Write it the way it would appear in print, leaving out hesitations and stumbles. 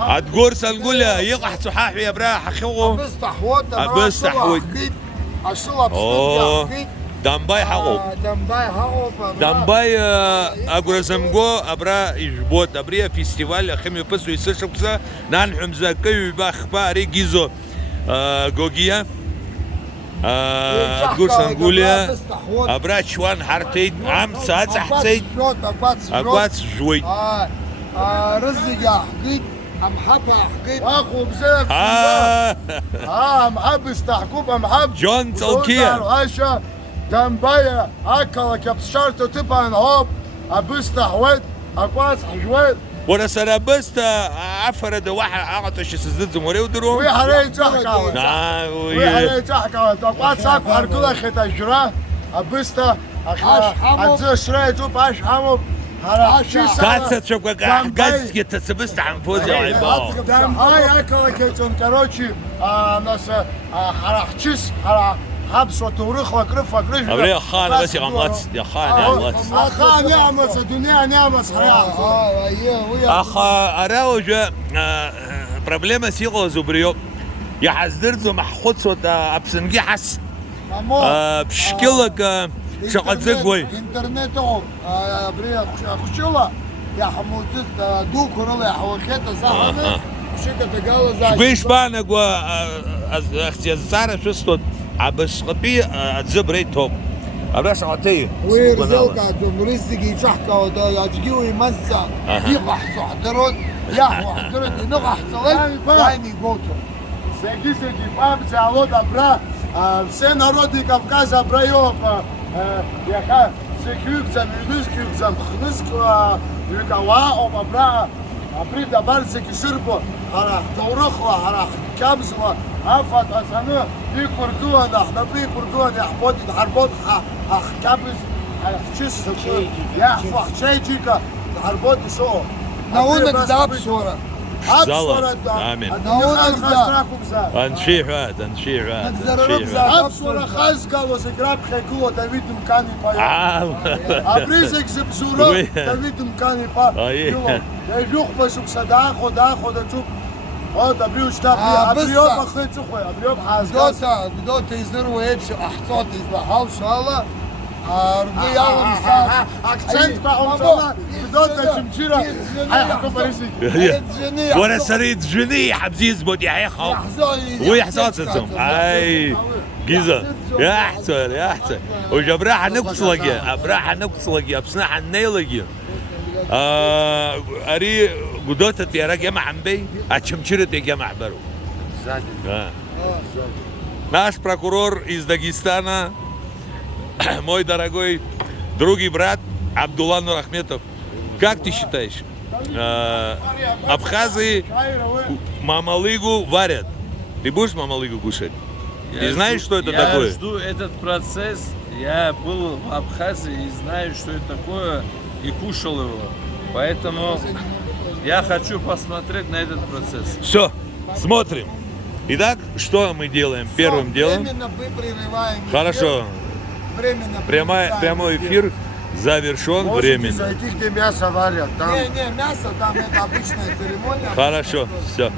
عتقور سنقولها يقح صحاح يا برا حخوه أبس تحوت دمباي حقوق دمباي أقرزمجو أبرا يجبوت أبريا فيستيفال خمي بسوي سشبسا نان حمزة كي بخباري جيزو جوجيا أقول سنقولها أبرا شوان حرتين عم ساعات حسيت أقوات جوي رزق حقيت أم حبة حقيت أخو بزاف محب استحكوب محب جون تلكيا عاشا دمبايا أكل كبشرت تبان هوب أبستحوت أقواس حجوت ولا سنة بس عفرد واحد أعطش سزد زموري ودرو ويحري تحكاوت ويحري تحكاوت أقواس أكو هركولا خيتا جرا أبستا أتزا شريتو باش حمو كاتسة شوكا قاعد يتسبست عن فوزي وعيباو دمبايا أكل كيتون كروتشي ناس حرحتشيس حبس وتوريخ وكرف وكرف أبريا خان بس يا غمص يا خان يا غمص خان يعمص الدنيا نعمص أخا أراوجا проблема سيغو زبريو يا حزدرزو محخوط صوت أبسنجي حس بشكلك شقد زقوي إنترنتو أبريا خشولة يا حموزت دو كورولا يا حوخيتا زعمة شكا تقال زعمة شبيش بانا قوى أختي الزارة شو استود عبس قبي أتزبري توب أبراش عطيه ويرزلك مرزق يشحكا ودا يجيو يمزع يقح صحدرون يحو حدرون ينقح صغير وين يقوتو سيجي بام زعلود أبرا все народы Кавказа Абраёв яха секюкзам юнускюкзам хнусква юкава обабра априда барсеки ширбо хара тоурохла хара камзва афат асану бикурдуан ахна бикурдуан яхбот харбот ах кабз хчис яхва хчейчика харбот шо наунак запсора زلا آمين أنشيحات أبصر خازقة وسكراب خيكوة داويد مكاني باي أبريزك زبزورة داويد مكاني باي يجوخ بسوك صداخو داخو داچوك دبريوش دابري أبريوب أخذ سخوي أبريوب حازقة دوتا يزنروا هيبسي أحطوط يزبحاو شاء أربي يوم ساعة أكسنت معهم سنة بدوتا شمشيرة حيحكم بريسي وانا سريت جني حبزيز بودي حيخو ويحصاتهم اي جيزة يا احسن وجبراح نقص لقي ابسناح النيلقي اري قدوتا تيارا جمع عمبي اتشمشيرة جمع برو наш прокурор из Дагестана, мой дорогой друг и брат Абдулла Нурахметов. Как ты считаешь, абхазы мамалыгу варят? Ты будешь мамалыгу кушать? Ты знаешь, что это такое? Я жду этот процесс. Я был в Абхазии и знаю, что это такое, и кушал его. Поэтому я хочу посмотреть на этот процесс. Все, смотрим. Итак, что мы делаем? Первым делом. Хорошо. Прямой эфир завершен временно. Зайти, где мясо варят. Не, мясо, там это обычная церемония. Хорошо, все.